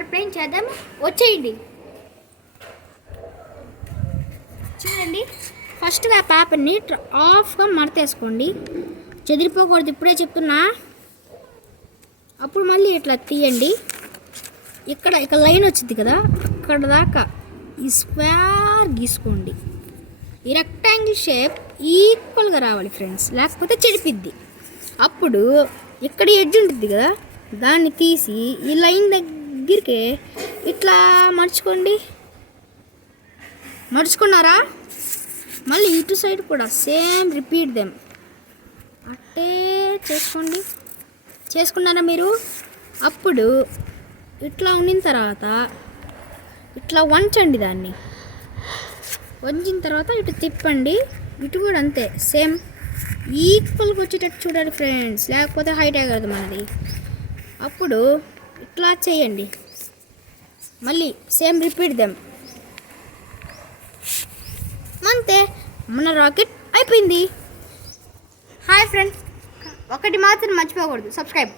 Paper plane చేద్దాం, వచ్చేయండి. చూడండి, ఫస్ట్గా పేపర్ని ఆఫ్గా మడతేసుకోండి, చెదిరిపోకూడదు, ఇప్పుడే చెప్తున్నా. అప్పుడు మళ్ళీ ఇట్లా తీయండి. ఇక్కడ లైన్ వచ్చింది కదా, అక్కడ దాకా ఈ స్క్వేర్ గీసుకోండి. ఈ రెక్టాంగిల్ షేప్ ఈక్వల్గా రావాలి ఫ్రెండ్స్, లేకపోతే చెడిపిద్ది. అప్పుడు ఇక్కడ ఎడ్జ్ ఉంటుంది కదా, దాన్ని తీసి ఈ లైన్ దగ్గరికి ఇట్లా మడుచుకోండి. మడుచుకున్నారా? మళ్ళీ ఇటు సైడ్ కూడా సేమ్ రిపీట్ దెమ్, అట్టే చేసుకోండి. చేసుకున్నారా మీరు? అప్పుడు ఇట్లా ఉండిన తర్వాత ఇట్లా వంచండి, దాన్ని వంచిన తర్వాత ఇటు తిప్పండి. ఇటు కూడా అంతే, సేమ్ ఈక్వల్గా వచ్చేటట్టు చూడాలి ఫ్రెండ్స్, లేకపోతే హైట్ అయ్యగలదు మనది. అప్పుడు ఇట్లా చేయండి, మళ్ళీ సేమ్ రిపీట్ దెమ్, అంతే. మన రాకెట్ అయిపోయింది. హాయ్ ఫ్రెండ్స్, ఒకటి మాత్రం మర్చిపోకూడదు, సబ్స్క్రైబ్.